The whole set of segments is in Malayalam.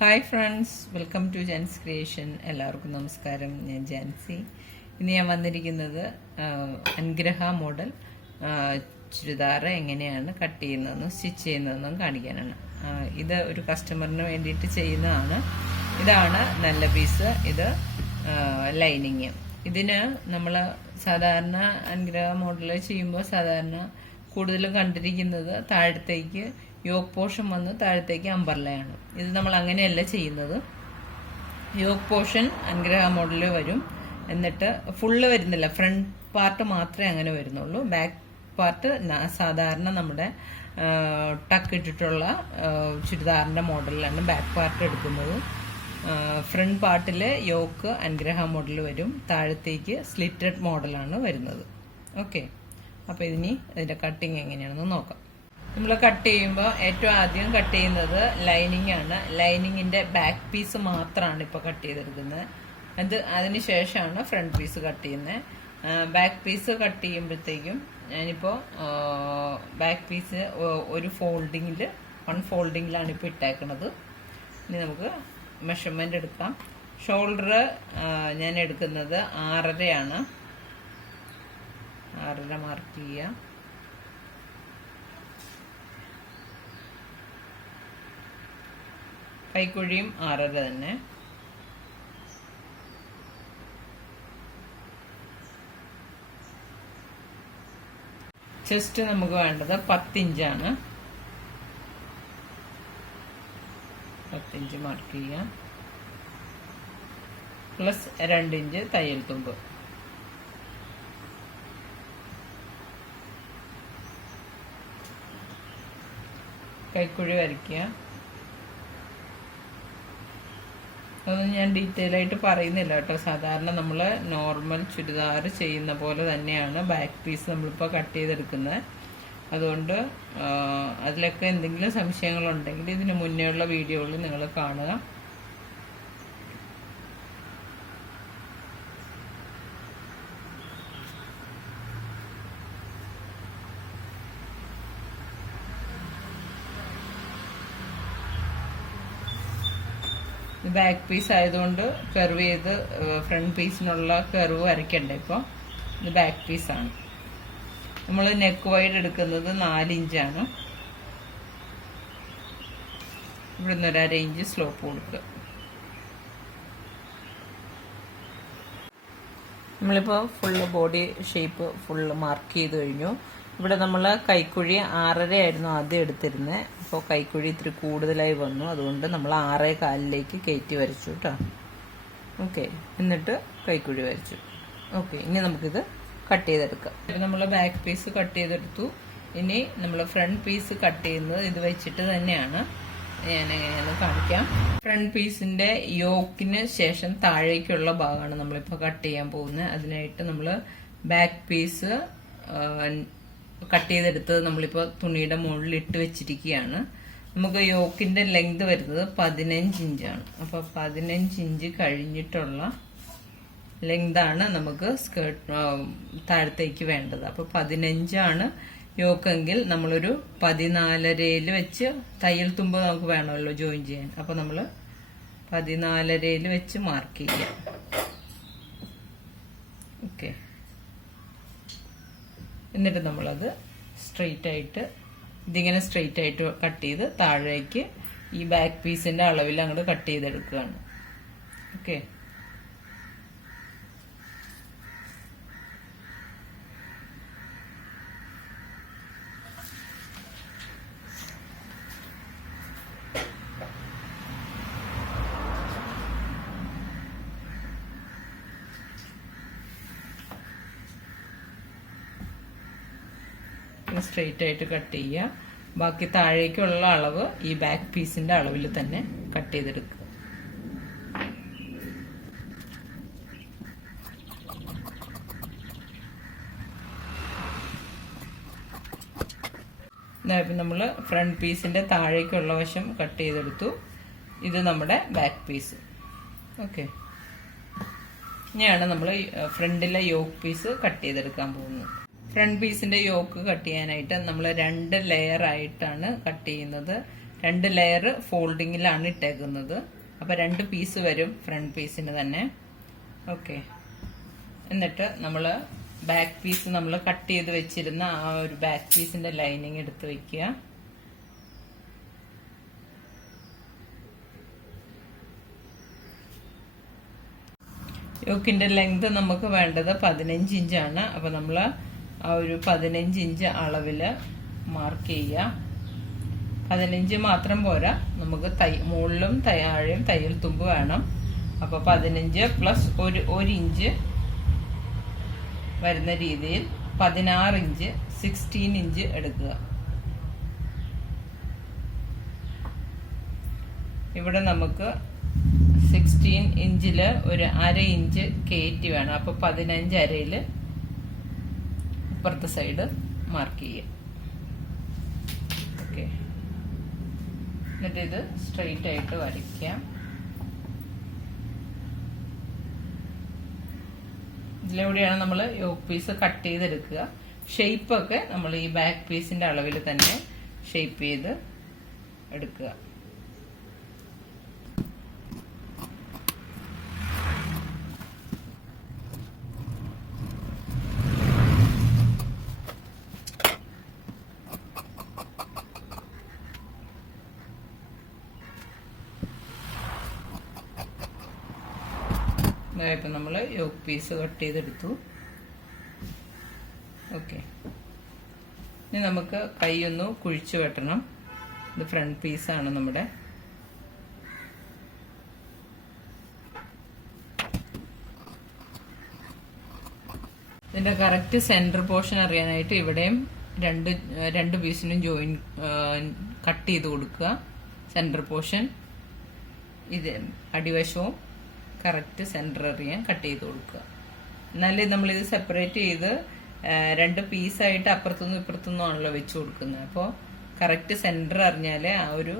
Hi friends, welcome to Jans creation. എല്ലാവർക്കും നമസ്കാരം. ഞാൻ ജാൻസി. ഇന്ന് ഞാൻ വന്നിരിക്കുന്നത് അൻഗ്രഹ മോഡൽ ചുരിദാർ എങ്ങനെയാണ് കട്ട് ചെയ്യുന്നതെന്നും സ്റ്റിച്ച് ചെയ്യുന്നതെന്നും കാണിക്കാനാണ്. ഇത് ഒരു കസ്റ്റമറിന് വേണ്ടിയിട്ട് ചെയ്യുന്നതാണ്. ഇതാണ് നല്ല പീസ്, ഇത് ലൈനിങ്. ഇതിന് നമ്മൾ സാധാരണ അൻഗ്രഹ മോഡൽ ചെയ്യുമ്പോൾ സാധാരണ കൂടുതലും കണ്ടിരിക്കുന്നത് താഴത്തേക്ക് യോക്ക് പോർഷൻ വന്ന് താഴത്തേക്ക് അമ്പർലയാണ്. ഇത് നമ്മൾ അങ്ങനെയല്ല ചെയ്യുന്നത്. യോക്ക് പോർഷൻ അൻഗ്രഹ മോഡലിൽ വരും, എന്നിട്ട് ഫുള്ള് വരുന്നില്ല, ഫ്രണ്ട് പാർട്ട് മാത്രമേ അങ്ങനെ വരുന്നുള്ളൂ. ബാക്ക് പാർട്ട് സാധാരണ നമ്മുടെ ടക്ക് ഇട്ടിട്ടുള്ള ചുരിദാറിൻ്റെ മോഡലിലാണ് ബാക്ക് പാർട്ട് എടുക്കുന്നത്. ഫ്രണ്ട് പാർട്ടിൽ യോക്ക് അൻഗ്രഹ മോഡൽ വരും, താഴത്തേക്ക് സ്ലിറ്റഡ് മോഡലാണ് വരുന്നത്. ഓക്കെ, അപ്പോൾ ഇതിന്റെ കട്ടിങ് എങ്ങനെയാണെന്ന് നോക്കാം. നമ്മൾ കട്ട് ചെയ്യുമ്പോൾ ഏറ്റവും ആദ്യം കട്ട് ചെയ്യുന്നത് ലൈനിങ് ആണ്. ലൈനിങ്ങിന്റെ ബാക്ക് പീസ് മാത്രമാണ് ഇപ്പോൾ കട്ട് ചെയ്തെടുക്കുന്നത്. അതിന് ശേഷമാണ് ഫ്രണ്ട് പീസ് കട്ട് ചെയ്യുന്നത്. ബാക്ക് പീസ് കട്ട് ചെയ്യുമ്പോഴത്തേക്കും ഞാനിപ്പോൾ ബാക്ക് പീസ് ഒരു വൺ ഫോൾഡിങ്ങിലാണ് ഇപ്പോൾ ഇട്ടേക്കുന്നത്. ഇനി നമുക്ക് മെഷർമെന്റ് എടുക്കാം. ഷോൾഡർ ഞാൻ എടുക്കുന്നത് 6.5 6.5 മാർക്ക് ചെയ്യാം. കൈക്കുഴിയും 6.5 തന്നെ. ചെസ്റ്റ് നമുക്ക് വേണ്ടത് 10 ഇഞ്ചാണ്. 10 ഇഞ്ച് മാർക്ക് ചെയ്യാം. പ്ലസ് 2 ഇഞ്ച് തയ്യൽ തുമ്പ്. കൈക്കുഴി വരയ്ക്കുക. അതൊന്നും ഞാൻ ഡീറ്റെയിൽ ആയിട്ട് പറയുന്നില്ല കേട്ടോ. സാധാരണ നമ്മൾ നോർമൽ ചുരിദാർ ചെയ്യുന്ന പോലെ തന്നെയാണ് ബാക്ക് പീസ് നമ്മളിപ്പോൾ കട്ട് ചെയ്തെടുക്കുന്നത്. അതുകൊണ്ട് അതിലൊക്കെ എന്തെങ്കിലും സംശയങ്ങളുണ്ടെങ്കിൽ ഇതിന് മുന്നേ ഉള്ള വീഡിയോകളിൽ നിങ്ങൾ കാണുക. ബാക്ക് പീസ് ആയതുകൊണ്ട് കർവ് ചെയ്ത് ഫ്രണ്ട് പീസിനുള്ള കർവ് വരയ്ക്കണ്ടേ. ഇപ്പോൾ ഇത് ബാക്ക് പീസാണ്. നമ്മൾ നെക്ക് വൈഡ് എടുക്കുന്നത് 4 ഇഞ്ചാണ്. ഇവിടുന്ന് ഒരു 1/2 ഇഞ്ച് സ്ലോപ്പ് കൊടുക്കുക. നമ്മളിപ്പോൾ full body shape full mark ചെയ്ത് കഴിഞ്ഞു. ഇവിടെ നമ്മൾ കൈക്കുഴി 6.5 ആയിരുന്നു ആദ്യം എടുത്തിരുന്നത്. ഇപ്പോൾ കൈക്കുഴി ഇത്തിരി കൂടുതലായി വന്നു, അതുകൊണ്ട് നമ്മൾ 6.25 കയറ്റി വരച്ചു കേട്ടോ. ഓക്കെ, എന്നിട്ട് കൈക്കുഴി വരച്ചു. ഓക്കെ, ഇനി നമുക്കിത് കട്ട് ചെയ്തെടുക്കാം. നമ്മൾ ബാക്ക് പീസ് കട്ട് ചെയ്തെടുത്തു. ഇനി നമ്മൾ ഫ്രണ്ട് പീസ് കട്ട് ചെയ്യുന്നത് ഇത് വെച്ചിട്ട് തന്നെയാണ്. ഞാൻ എങ്ങനെയാണെന്ന് കാണിക്കാം. ഫ്രണ്ട് പീസിന്റെ യോക്കിന് ശേഷം താഴേക്കുള്ള ഭാഗമാണ് നമ്മളിപ്പോൾ കട്ട് ചെയ്യാൻ പോകുന്നത്. അതിനായിട്ട് നമ്മൾ ബാക്ക് പീസ് കട്ട് ചെയ്തെടുത്തത് നമ്മളിപ്പോൾ തുണിയുടെ മുകളിൽ ഇട്ട് വെച്ചിരിക്കുകയാണ്. നമുക്ക് യോക്കിന്റെ ലെങ്ത് വരുന്നത് 15 ഇഞ്ചാണ്. അപ്പോൾ 15 ഇഞ്ച് കഴിഞ്ഞിട്ടുള്ള ലെങ്താണ് നമുക്ക് സ്കേർട്ട് താഴത്തേക്ക് വേണ്ടത്. അപ്പോൾ 15 യോക്കെങ്കിൽ നമ്മളൊരു 14.5 വെച്ച് തയ്യൽ തുമ്പ് നമുക്ക് വേണമല്ലോ ജോയിൻ ചെയ്യാൻ. അപ്പോൾ നമ്മൾ 14.5 വെച്ച് മാർക്ക് ചെയ്യാം. ഓക്കെ, എന്നിട്ട് നമ്മളത് ഇതിങ്ങനെ സ്ട്രെയിറ്റ് ആയിട്ട് കട്ട് ചെയ്ത് താഴേക്ക് ഈ ബാക്ക് പീസിന്റെ അളവിൽ അങ്ങോട്ട് കട്ട് ചെയ്തെടുക്കുകയാണ്. ഓക്കെ, സ്ട്രെയിറ്റ് ആയിട്ട് കട്ട് ചെയ്യുക. ബാക്കി താഴേക്കുള്ള അളവ് ഈ ബാക്ക് പീസിന്റെ അളവിൽ തന്നെ കട്ട് ചെയ്തെടുക്കുക. നമ്മൾ ഫ്രണ്ട് പീസിന്റെ താഴേക്കുള്ള വശം കട്ട് ചെയ്തെടുത്തു. ഇത് നമ്മുടെ ബാക്ക് പീസ്. ഓക്കെ, ഇനിയാണ് നമ്മൾ ഫ്രണ്ടിലെ യോക്ക് പീസ് കട്ട് ചെയ്തെടുക്കാൻ പോകുന്നത്. ഫ്രണ്ട് പീസിന്റെ യോക്ക് കട്ട് ചെയ്യാനായിട്ട് നമ്മൾ 2 ലെയർ ആയിട്ടാണ് കട്ട് ചെയ്യുന്നത്. 2 ലെയർ ഫോൾഡിങ്ങിലാണ് ഇട്ടേക്കുന്നത്. അപ്പോൾ 2 പീസ് വരും ഫ്രണ്ട് പീസിന് തന്നെ. ഓക്കെ, എന്നിട്ട് നമ്മൾ ബാക്ക് പീസ് നമ്മൾ കട്ട് ചെയ്ത് വെച്ചിരുന്ന ആ ഒരു ബാക്ക് പീസിന്റെ ലൈനിങ് എടുത്ത് വെക്കുക. യോക്കിന്റെ ലെങ്ത് നമുക്ക് വേണ്ടത് 15 ഇഞ്ചാണ്. അപ്പോൾ നമ്മൾ ആ ഒരു 15 ഇഞ്ച് അളവിൽ മാർക്ക് ചെയ്യുക. 15 മാത്രം പോരാ, നമുക്ക് മുകളിലും താഴെയും തയ്യൽ തുമ്പ് വേണം. അപ്പോൾ 15 പ്ലസ് 1 ഇഞ്ച് വരുന്ന രീതിയിൽ 16 ഇഞ്ച് 16 ഇഞ്ച് എടുക്കുക. ഇവിടെ നമുക്ക് 16 ഇഞ്ചില് ഒരു അര ഇഞ്ച് കയറ്റി വേണം. അപ്പോൾ 15 അരയിൽ ഇപ്പുറത്തെ സൈഡ് മാർക്ക് ചെയ്യുക. ഓക്കെ, എന്നിട്ട് ഇത് സ്ട്രെയിറ്റ് ആയിട്ട് വരയ്ക്കാം. ഇതിലൂടെയാണ് നമ്മൾ യോക്ക് പീസ് കട്ട് ചെയ്തെടുക്കുക. ഷേപ്പൊക്കെ നമ്മൾ ഈ ബാക്ക് പീസിന്റെ അളവിൽ തന്നെ ഷേപ്പ് ചെയ്ത് എടുക്കുക. ഇപ്പം നമ്മൾ യോക്ക് പീസ് കട്ട് ചെയ്തെടുത്തു. ഓക്കെ, ഇനി നമുക്ക് കൈ ഒന്ന് കുഴിച്ചു വെട്ടണം. ഇത് ഫ്രണ്ട് പീസാണ് നമ്മുടെ. ഇതിന്റെ കറക്റ്റ് സെന്റർ പോർഷൻ അറിയാനായിട്ട് ഇവിടെയും രണ്ട് പീസിനും ജോയിൻ കട്ട് ചെയ്ത് കൊടുക്കുക. സെന്റർ പോർഷൻ ഇത് അടിവശവും കറക്റ്റ് സെന്റർ അറിയാൻ കട്ട് ചെയ്ത് കൊടുക്കുക. എന്നാലേ നമ്മളിത് സെപ്പറേറ്റ് ചെയ്ത് 2 പീസായിട്ട് അപ്പുറത്തുനിന്നും ഇപ്പുറത്തുനിന്നും ആണല്ലോ വെച്ച് കൊടുക്കുന്നത്. അപ്പോൾ കറക്റ്റ് സെന്റർ അറിഞ്ഞാലേ ആ ഒരു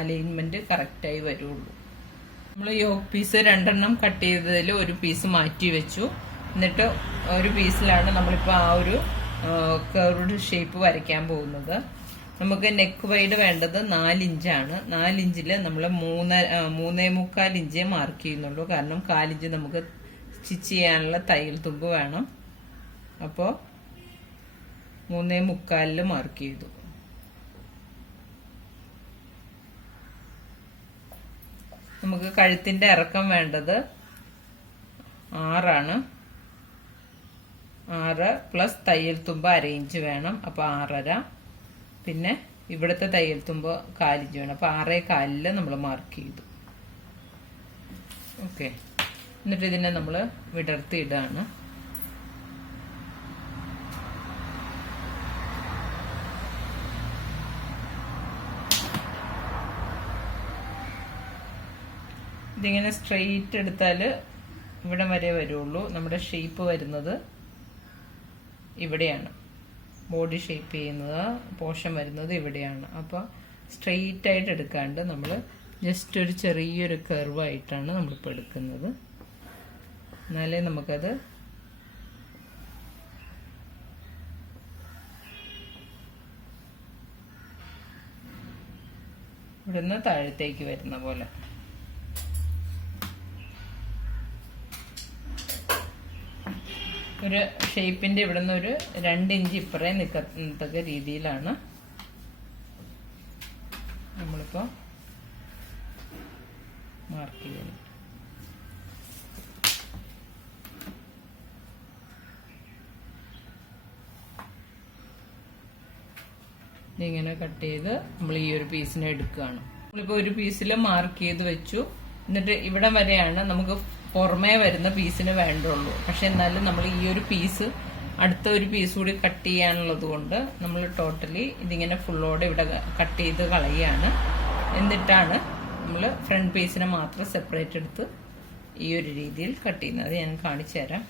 അലൈൻമെന്റ് കറക്റ്റായി വരുള്ളൂ. നമ്മൾ യോക്ക് പീസ് 2 കട്ട് ചെയ്തതിൽ ഒരു പീസ് മാറ്റി വെച്ചു. എന്നിട്ട് ഒരു പീസിലാണ് നമ്മളിപ്പോൾ ആ ഒരു കർവ്ഡ് ഷേപ്പ് വരയ്ക്കാൻ പോകുന്നത്. നമുക്ക് നെക്ക് വൈഡ് വേണ്ടത് 4 ഇഞ്ചാണ്. 4 ഇഞ്ചിൽ നമ്മൾ 3.25 ഇഞ്ചേ മാർക്ക് ചെയ്യുന്നുള്ളൂ. കാരണം 4 ഇഞ്ച് നമുക്ക് സ്റ്റിച്ച് ചെയ്യാനുള്ള തയ്യൽ തുമ്പ് വേണം. അപ്പോൾ 3.25 മാർക്ക് ചെയ്തു. നമുക്ക് കഴുത്തിന്റെ ഇറക്കം വേണ്ടത് 6 6 പ്ലസ് തയ്യൽ തുമ്പ് 1/2 ഇഞ്ച് വേണം. അപ്പോൾ 6.5. പിന്നെ ഇവിടുത്തെ തയ്യൽ തുമ്പ് 4 ഇഞ്ച് വേണം. അപ്പോൾ 6.25 നമ്മൾ മാർക്ക് ചെയ്തു. ഓക്കെ, എന്നിട്ട് ഇതിനെ നമ്മൾ വിടർത്തി ഇടാണ്. ഇതിങ്ങനെ സ്ട്രെയിറ്റ് എടുത്താൽ ഇവിടെ വരെ വരുള്ളൂ. നമ്മുടെ ഷേപ്പ് വരുന്നത് ഇവിടെയാണ്. ബോഡി ഷേപ്പ് ചെയ്യുന്നത് പോർഷൻ വരുന്നത് ഇവിടെയാണ്. അപ്പോൾ സ്ട്രെയിറ്റ് ആയിട്ട് എടുക്കാണ്ട് നമ്മൾ ജസ്റ്റ് ഒരു ചെറിയൊരു കർവായിട്ടാണ് നമ്മളിപ്പോൾ എടുക്കുന്നത്. എന്നാലേ നമുക്കത് ഇവിടുന്ന് താഴത്തേക്ക് വരുന്ന പോലെ. ഒരു ഷേപ്പിന്റെ ഇവിടുന്ന് ഒരു 2 ഇഞ്ച് ഇപ്പറേ നിൽക്കത്തക്ക രീതിയിലാണ് നമ്മളിപ്പോൾ മാർക്ക് ചെയ്യുന്നത്. ഇതിങ്ങനെ കട്ട് ചെയ്ത് നമ്മൾ ഈ ഒരു പീസിനെ എടുക്കുകയാണ്. നമ്മളിപ്പോൾ ഒരു പീസിൽ മാർക്ക് ചെയ്ത് വെച്ചു. എന്നിട്ട് ഇവിടെ വരെയാണ് നമുക്ക് പുറമേ വരുന്ന പീസിന് വേണ്ടുള്ളൂ. പക്ഷെ എന്നാലും നമ്മൾ ഈ ഒരു പീസ് അടുത്ത ഒരു പീസ് കൂടി കട്ട് ചെയ്യാനുള്ളത് കൊണ്ട് നമ്മൾ ടോട്ടലി ഇതിങ്ങനെ ഫുള്ളോടെ ഇവിടെ കട്ട് ചെയ്ത് കളയുകയാണ്. എന്നിട്ടാണ് നമ്മൾ ഫ്രണ്ട് പീസിനെ മാത്രം സെപ്പറേറ്റ് എടുത്ത് ഈ ഒരു രീതിയിൽ കട്ട് ചെയ്യുന്നത്. അത് ഞാൻ കാണിച്ചു തരാം.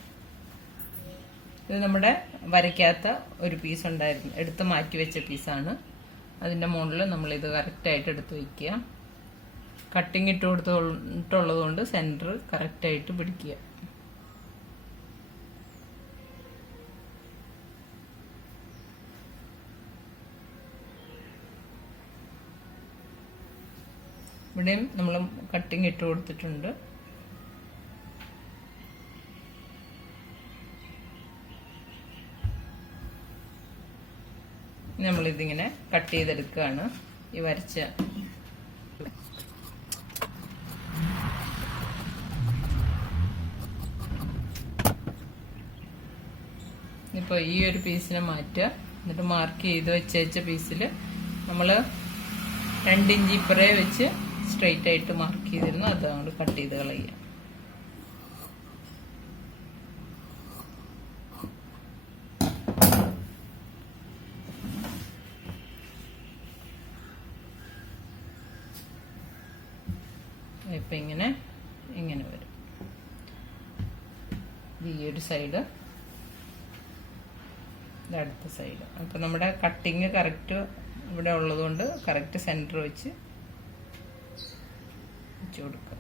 ഇത് നമ്മുടെ വരയ്ക്കാത്ത ഒരു പീസ് ഉണ്ടായിരുന്നു, എടുത്ത് മാറ്റി വെച്ച പീസാണ്. അതിൻ്റെ മുകളിൽ നമ്മളിത് കറക്റ്റായിട്ട് എടുത്ത് വയ്ക്കുക. കട്ടിങ് ഇട്ടുള്ളത് കൊണ്ട് സെൻറ്റർ കറക്റ്റായിട്ട് പിടിക്കുക. ഇവിടെയും നമ്മൾ കട്ടിങ് ഇട്ട് കൊടുത്തിട്ടുണ്ട്. നമ്മളിതിങ്ങനെ കട്ട് ചെയ്തെടുക്കുകയാണ്. ഈ വരച്ച ഇപ്പോൾ ഈ ഒരു പീസിനെ മാറ്റുക. എന്നിട്ട് മാർക്ക് ചെയ്ത് വെച്ച പീസിൽ നമ്മൾ 2 ഇഞ്ച് ഇപ്പറേ വെച്ച് സ്ട്രെയിറ്റ് ആയിട്ട് മാർക്ക് ചെയ്തിരുന്നു. അത് അങ്ങോട്ട് കട്ട് ചെയ്ത് കളയുക. ഇപ്പം ഇങ്ങനെ വരും. ഈ ഒരു സൈഡ്, അടുത്ത സൈഡ്. അപ്പം നമ്മുടെ കട്ടിങ് കറക്റ്റ് ഇവിടെ ഉള്ളതുകൊണ്ട് കറക്റ്റ് സെൻറ്റർ വെച്ച് കൊടുക്കുക.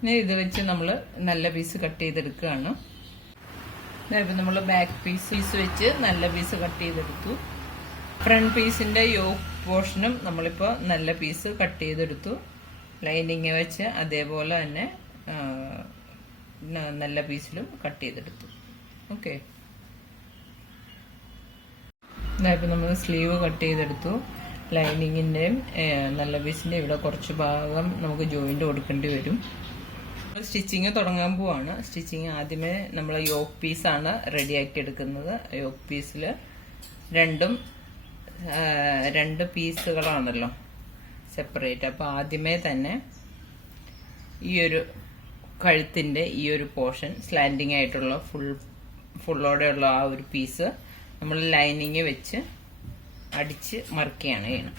ഇനി ഇത് വെച്ച് നമ്മൾ നല്ല പീസ് കട്ട് ചെയ്തെടുക്കുകയാണ്. ഇപ്പം നമ്മൾ ബാക്ക് പീസ് വെച്ച് നല്ല പീസ് കട്ട് ചെയ്തെടുത്തു. ഫ്രണ്ട് പീസിൻ്റെ യോക്ക് പോർഷനും നമ്മളിപ്പോൾ നല്ല പീസ് കട്ട് ചെയ്തെടുത്തു. ലൈനിങ് വെച്ച് അതേപോലെ തന്നെ നല്ല പീസിലും കട്ട് ചെയ്തെടുത്തു. ഓക്കെ, ഇപ്പം നമ്മൾ സ്ലീവ് കട്ട് ചെയ്തെടുത്തു. ലൈനിങ്ങിൻ്റെയും നല്ല പീസിൻ്റെയും ഇവിടെ കുറച്ച് ഭാഗം നമുക്ക് ജോയിൻ്റ് കൊടുക്കേണ്ടി വരും. സ്റ്റിച്ചിങ് തുടങ്ങാൻ പോവാണ്. സ്റ്റിച്ചിങ് ആദ്യമേ നമ്മൾ യോക്ക് പീസാണ് റെഡിയാക്കി എടുക്കുന്നത്. യോക്ക് പീസിൽ രണ്ട് പീസുകളാണല്ലോ സെപ്പറേറ്റ്. അപ്പോൾ ആദ്യമേ തന്നെ ഈ ഒരു കഴുത്തിൻ്റെ ഈ ഒരു പോർഷൻ സ്ലാൻഡിങ് ആയിട്ടുള്ള ഫുള്ളോടെയുള്ള ആ ഒരു പീസ് നമ്മൾ ലൈനിങ് വെച്ച് അടിച്ച് മറിക്കുകയാണ് ചെയ്യണം.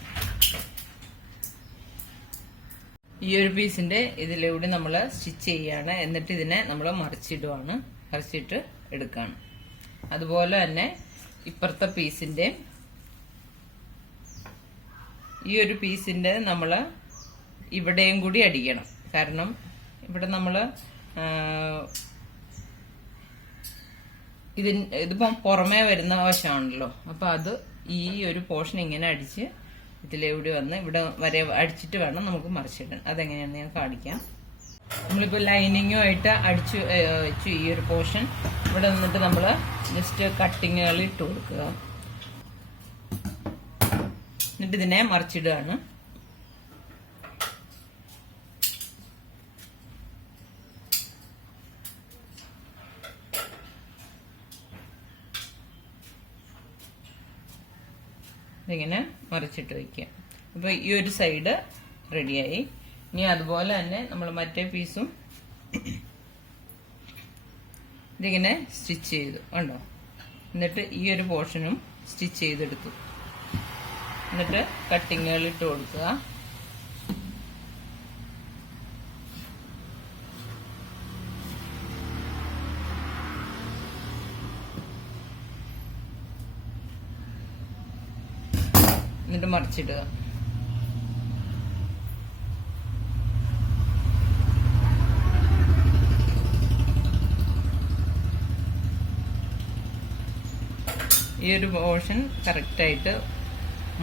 ഈ ഒരു പീസിൻ്റെ ഇതിലൂടെ നമ്മൾ സ്റ്റിച്ച് ചെയ്യുകയാണ്. എന്നിട്ട് ഇതിനെ നമ്മൾ മറിച്ചിട്ട് എടുക്കുകയാണ്. അതുപോലെ തന്നെ ഇപ്പുറത്തെ പീസിൻ്റെ ഈ ഒരു പീസിൻ്റെ നമ്മൾ ഇവിടെയും കൂടി അടിക്കണം. കാരണം ഇവിടെ നമ്മൾ ഇതിപ്പം പുറമേ വരുന്ന വശമാണല്ലോ. അപ്പം അത് ഈ ഒരു പോർഷൻ ഇങ്ങനെ അടിച്ച് ഇതിലൂടെ വന്ന് ഇവിടെ വരെ അടിച്ചിട്ട് വേണം നമുക്ക് മറിച്ചിടാൻ. അതെങ്ങനെയാണെന്ന് ഞാൻ കാണിക്കാം. നമ്മളിപ്പോൾ ലൈനിങ്ങുമായിട്ട് അടിച്ചു വെച്ചു ഈ ഒരു പോർഷൻ. ഇവിടെ നിന്നിട്ട് നമ്മൾ ജസ്റ്റ് കട്ടിങ്ങുകൾ ഇട്ട് കൊടുക്കുക. എന്നിട്ട് ഇതിനെ മറിച്ചിടുകയാണ്. ഇതിങ്ങനെ മറിച്ചിട്ട് വയ്ക്കുക. അപ്പോൾ ഈ ഒരു സൈഡ് റെഡിയായി. ഇനി അതുപോലെ തന്നെ നമ്മൾ മറ്റേ പീസും ഇതിങ്ങനെ സ്റ്റിച്ച് ചെയ്തു കണ്ടോ. എന്നിട്ട് ഈ ഒരു പോർഷനും സ്റ്റിച്ച് ചെയ്തെടുത്തു. എന്നിട്ട് കട്ടിങ്ങുകൾ ഇട്ട് കൊടുക്കുക. എന്നിട്ട് മറിച്ചിടുക. ഈ ഒരു പോർഷൻ കറക്റ്റായിട്ട്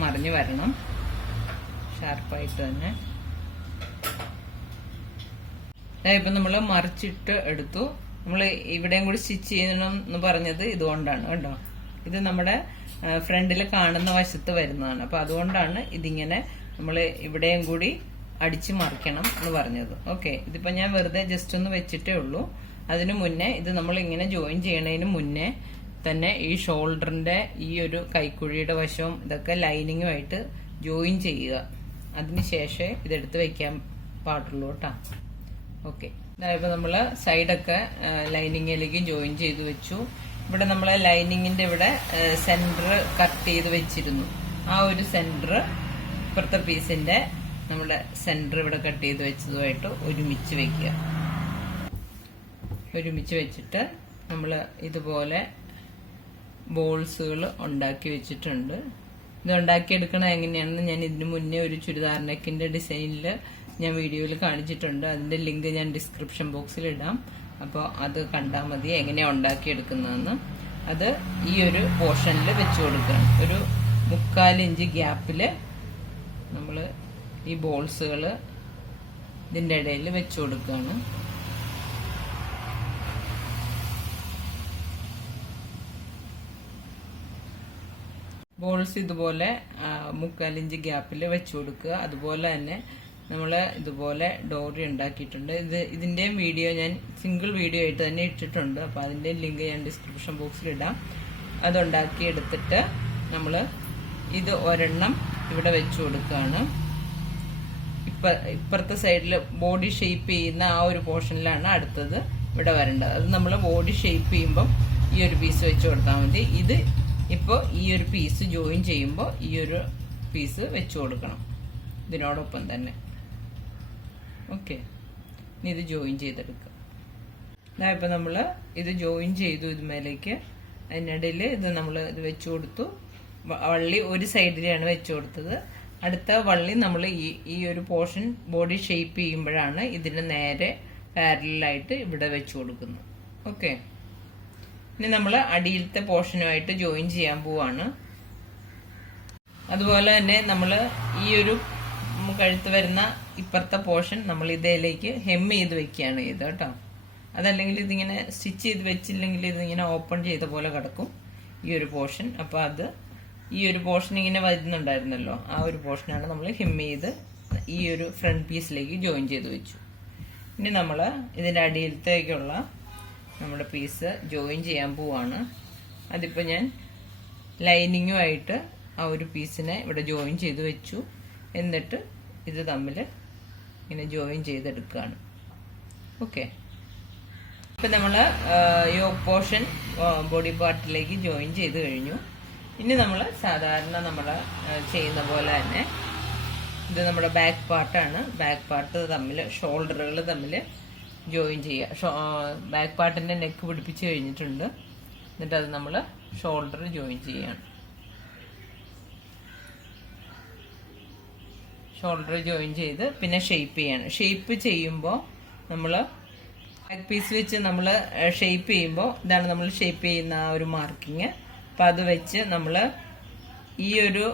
മറിഞ്ഞു വരണം, ഷാർപ്പായിട്ട് തന്നെ. ഇപ്പം നമ്മൾ മറിച്ചിട്ട് എടുത്തു. നമ്മൾ ഇവിടെയും കൂടി സ്റ്റിച്ച് ചെയ്യണം എന്ന് പറഞ്ഞത് ഇതുകൊണ്ടാണ് കേട്ടോ. ഇത് നമ്മുടെ ഫ്രണ്ടിൽ കാണുന്ന വശത്ത് വരുന്നതാണ്. അപ്പം അതുകൊണ്ടാണ് ഇതിങ്ങനെ നമ്മൾ ഇവിടെയും കൂടി അടിച്ച് മറിക്കണം എന്ന് പറഞ്ഞത്. ഓക്കെ, ഇതിപ്പോൾ ഞാൻ വെറുതെ ജസ്റ്റ് ഒന്ന് വെച്ചിട്ടേ ഉള്ളൂ. അതിനു മുന്നേ ഇത് നമ്മൾ ഇങ്ങനെ ജോയിൻ ചെയ്യണതിന് മുന്നേ തന്നെ ഈ ഷോൾഡറിന്റെ ഈ ഒരു കൈക്കുഴിയുടെ വശവും ഇതൊക്കെ ലൈനിങ്ങുമായിട്ട് ജോയിൻ ചെയ്യുക. അതിനുശേഷമേ ഇതെടുത്ത് വെക്കാൻ പാടുള്ളൂ കേട്ടോ. ഓക്കെ, ഇതായപ്പോൾ നമ്മൾ സൈഡൊക്കെ ലൈനിങ്ങിലേക്ക് ജോയിൻ ചെയ്ത് വെച്ചു. ഇവിടെ നമ്മൾ ലൈനിങ്ങിന്റെ ഇവിടെ സെന്റർ കട്ട് ചെയ്ത് വെച്ചിരുന്നു. ആ ഒരു സെന്റർ ഇപ്പുറത്തെ പീസിന്റെ നമ്മുടെ സെന്റർ ഇവിടെ കട്ട് ചെയ്ത് വെച്ചതുമായിട്ട് ഒരുമിച്ച് വെക്കുക. ഒരുമിച്ച് വെച്ചിട്ട് നമ്മൾ ഇതുപോലെ ബോൾസുകൾ ഉണ്ടാക്കി വെച്ചിട്ടുണ്ട്. ഇത് ഉണ്ടാക്കിയെടുക്കണം എങ്ങനെയാണെന്ന് ഞാൻ ഇതിന് മുന്നേ ഒരു ചുരിദാർ നെക്കിന്റെ ഡിസൈനിൽ ഞാൻ വീഡിയോയിൽ കാണിച്ചിട്ടുണ്ട്. അതിന്റെ ലിങ്ക് ഞാൻ ഡിസ്ക്രിപ്ഷൻ ബോക്സിൽ ഇടാം. അപ്പോൾ അത് കണ്ടാൽ മതി എങ്ങനെയാണ് ഉണ്ടാക്കിയെടുക്കുന്നതെന്ന്. അത് ഈ ഒരു പോർഷനിൽ വെച്ച് കൊടുക്കുകയാണ്. ഒരു 3/4 ഇഞ്ച് ഗ്യാപ്പിൽ നമ്മൾ ഈ ബോൾസുകൾ ഇതിൻ്റെ ഇടയിൽ വെച്ചു കൊടുക്കുകയാണ്. ബോൾസ് ഇതുപോലെ 3/4 ഇഞ്ച് ഗ്യാപ്പിൽ വെച്ചു കൊടുക്കുക. അതുപോലെ തന്നെ നമ്മൾ ഇതുപോലെ ഡോറി ഉണ്ടാക്കിയിട്ടുണ്ട്. ഇതിൻ്റെയും വീഡിയോ ഞാൻ സിംഗിൾ വീഡിയോ ആയിട്ട് തന്നെ ഇട്ടിട്ടുണ്ട്. അപ്പോൾ അതിൻ്റെ ലിങ്ക് ഞാൻ ഡിസ്ക്രിപ്ഷൻ ബോക്സിൽ ഇടാം. അതുണ്ടാക്കി എടുത്തിട്ട് നമ്മൾ ഇത് ഒരെണ്ണം ഇവിടെ വെച്ചു കൊടുക്കുകയാണ്. ഇപ്പുറത്തെ സൈഡിൽ ബോഡി ഷേപ്പ് ചെയ്യുന്ന ആ ഒരു പോർഷനിലാണ് അടുത്തത് ഇവിടെ വരേണ്ടത്. അത് നമ്മൾ ബോഡി ഷേപ്പ് ചെയ്യുമ്പോൾ ഈ ഒരു പീസ് വെച്ച് കൊടുത്താൽ മതി. ഇത് ഇപ്പോൾ ഈ ഒരു പീസ് ജോയിൻ ചെയ്യുമ്പോൾ ഈ ഒരു പീസ് വെച്ചു കൊടുക്കണം ഇതിനോടൊപ്പം തന്നെ. ഓക്കെ, ഇനി ഇത് ജോയിൻ ചെയ്തെടുക്കുക. ഇപ്പം നമ്മൾ ഇത് ജോയിൻ ചെയ്തു ഇതുമേലേക്ക്. അതിനിടയിൽ ഇത് നമ്മൾ ഇത് വെച്ചു കൊടുത്തു. വള്ളി ഒരു സൈഡിലാണ് വെച്ചു കൊടുത്തത്. അടുത്ത വള്ളി നമ്മൾ ഈ ഒരു പോർഷൻ ബോഡി ഷേപ്പ് ചെയ്യുമ്പോഴാണ് ഇതിന് നേരെ പാരലായിട്ട് ഇവിടെ വെച്ചു കൊടുക്കുന്നത്. ഓക്കെ, ഇനി നമ്മൾ അടിയിലത്തെ പോർഷനുമായിട്ട് ജോയിൻ ചെയ്യാൻ പോവാണ്. അതുപോലെ തന്നെ നമ്മൾ ഈ ഒരു കഴുത്ത് വരുന്ന ഇപ്പുറത്തെ പോർഷൻ നമ്മൾ ഇതിലേക്ക് ഹെം ചെയ്ത് വെക്കുകയാണ് ചെയ്ത് കേട്ടോ. അതല്ലെങ്കിൽ ഇതിങ്ങനെ സ്റ്റിച്ച് ചെയ്ത് വെച്ചില്ലെങ്കിൽ ഇതിങ്ങനെ ഓപ്പൺ ചെയ്ത പോലെ കിടക്കും ഈ ഒരു പോർഷൻ. അപ്പോൾ അത് ഈ ഒരു പോർഷൻ ഇങ്ങനെ വരുന്നുണ്ടായിരുന്നല്ലോ, ആ ഒരു പോർഷനാണ് നമ്മൾ ഹെം ചെയ്ത് ഈ ഒരു ഫ്രണ്ട് പീസിലേക്ക് ജോയിൻ ചെയ്ത് വെച്ചു. ഇനി നമ്മൾ ഇതിൻ്റെ അടിയിലത്തേക്കുള്ള നമ്മുടെ പീസ് ജോയിൻ ചെയ്യാൻ പോവാണ്. അതിപ്പോൾ ഞാൻ ലൈനിങ്ങുമായിട്ട് ആ ഒരു പീസിനെ ഇവിടെ ജോയിൻ ചെയ്ത് വെച്ചു. എന്നിട്ട് ഇത് തമ്മിൽ ഇങ്ങനെ ജോയിൻ ചെയ്തെടുക്കുകയാണ്. ഓക്കെ, ഇപ്പം നമ്മൾ യോക്ക് പോർഷൻ ബോഡി പാർട്ടിലേക്ക് ജോയിൻ ചെയ്ത് കഴിഞ്ഞു. ഇനി നമ്മൾ സാധാരണ നമ്മൾ ചെയ്യുന്ന പോലെ തന്നെ ഇത് നമ്മുടെ ബാക്ക് പാർട്ടാണ്. ബാക്ക് പാർട്ട് തമ്മിൽ ഷോൾഡറുകൾ തമ്മിൽ ജോയിൻ ചെയ്യുക. ബാക്ക് പാർട്ടിൻ്റെ നെക്ക് പിടിപ്പിച്ച് കഴിഞ്ഞിട്ടുണ്ട്. എന്നിട്ട് അത് നമ്മൾ ഷോൾഡർ ജോയിൻ ചെയ്യുകയാണ്. ഷോൾഡർ ജോയിൻ ചെയ്ത് പിന്നെ ഷേപ്പ് ചെയ്യാണ്. ഷേപ്പ് ചെയ്യുമ്പോൾ നമ്മൾ ബാക്ക് പീസ് വെച്ച് നമ്മൾ ഷേപ്പ് ചെയ്യുമ്പോൾ ഇതാണ് നമ്മൾ ഷേപ്പ് ചെയ്യുന്ന ആ ഒരു മാർക്കിങ്. അപ്പം അത് വെച്ച് നമ്മൾ ഈ ഒരു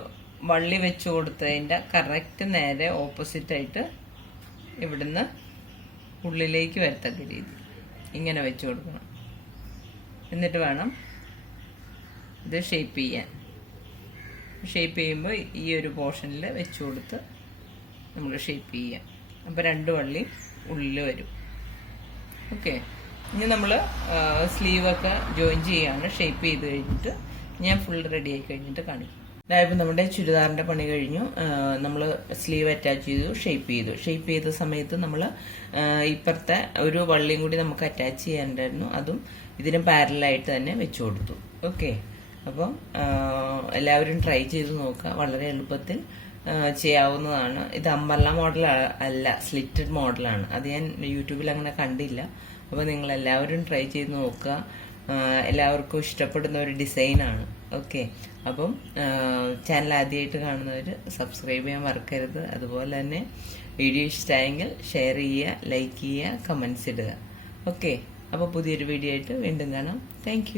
വള്ളി വെച്ച് കൊടുത്തതിൻ്റെ കറക്റ്റ് നേരെ ഓപ്പോസിറ്റായിട്ട് ഇവിടുന്ന് ഉള്ളിലേക്ക് വരത്തക്ക രീതി ഇങ്ങനെ വെച്ച് കൊടുക്കണം. എന്നിട്ട് വേണം ഇത് ഷേപ്പ് ചെയ്യാൻ. ഷേപ്പ് ചെയ്യുമ്പോൾ ഈ ഒരു പോർഷനിൽ വെച്ച് കൊടുത്ത് നമ്മൾ ഷേപ്പ് ചെയ്യാം. അപ്പോൾ 2 വള്ളി ഉള്ളിൽ വരും. ഓക്കെ, ഇനി നമ്മൾ സ്ലീവൊക്കെ ജോയിൻ ചെയ്യാണ്. ഷേപ്പ് ചെയ്ത് കഴിഞ്ഞിട്ട് ഞാൻ ഫുൾ റെഡി ആയി കഴിഞ്ഞിട്ട് കാണിക്കും. അതായത് നമ്മുടെ ചുരിദാറിൻ്റെ പണി കഴിഞ്ഞു. നമ്മൾ സ്ലീവ് അറ്റാച്ച് ചെയ്തു, ഷേപ്പ് ചെയ്തു. ഷേപ്പ് ചെയ്ത സമയത്ത് നമ്മൾ ഇപ്പുറത്തെ ഒരു വള്ളിയും കൂടി നമുക്ക് അറ്റാച്ച് ചെയ്യാനുണ്ടായിരുന്നു. അതും ഇതിന് പാരലായിട്ട് തന്നെ വെച്ചു കൊടുത്തു. ഓക്കെ, അപ്പം എല്ലാവരും ട്രൈ ചെയ്ത് നോക്കുക. വളരെ എളുപ്പത്തിൽ ചെയ്യാവുന്നതാണ്. ഇത് അമ്പർല മോഡൽ അല്ല, സ്ലിറ്റഡ് മോഡലാണ്. അത് ഞാൻ യൂട്യൂബിൽ അങ്ങനെ കണ്ടില്ല. അപ്പോൾ നിങ്ങൾ എല്ലാവരും ട്രൈ ചെയ്ത് നോക്കുക. എല്ലാവർക്കും ഇഷ്ടപ്പെടുന്ന ഒരു ഡിസൈനാണ്. ഓക്കെ, അപ്പം ചാനൽ ആദ്യമായിട്ട് കാണുന്നവർ സബ്സ്ക്രൈബ് ചെയ്യാൻ മറക്കരുത്. അതുപോലെ തന്നെ വീഡിയോ ഇഷ്ടമായെങ്കിൽ ഷെയർ ചെയ്യുക, ലൈക്ക് ചെയ്യുക, കമൻസ് ഇടുക. ഓക്കെ, അപ്പോൾ പുതിയൊരു വീഡിയോ ആയിട്ട് വീണ്ടും കാണാം. താങ്ക്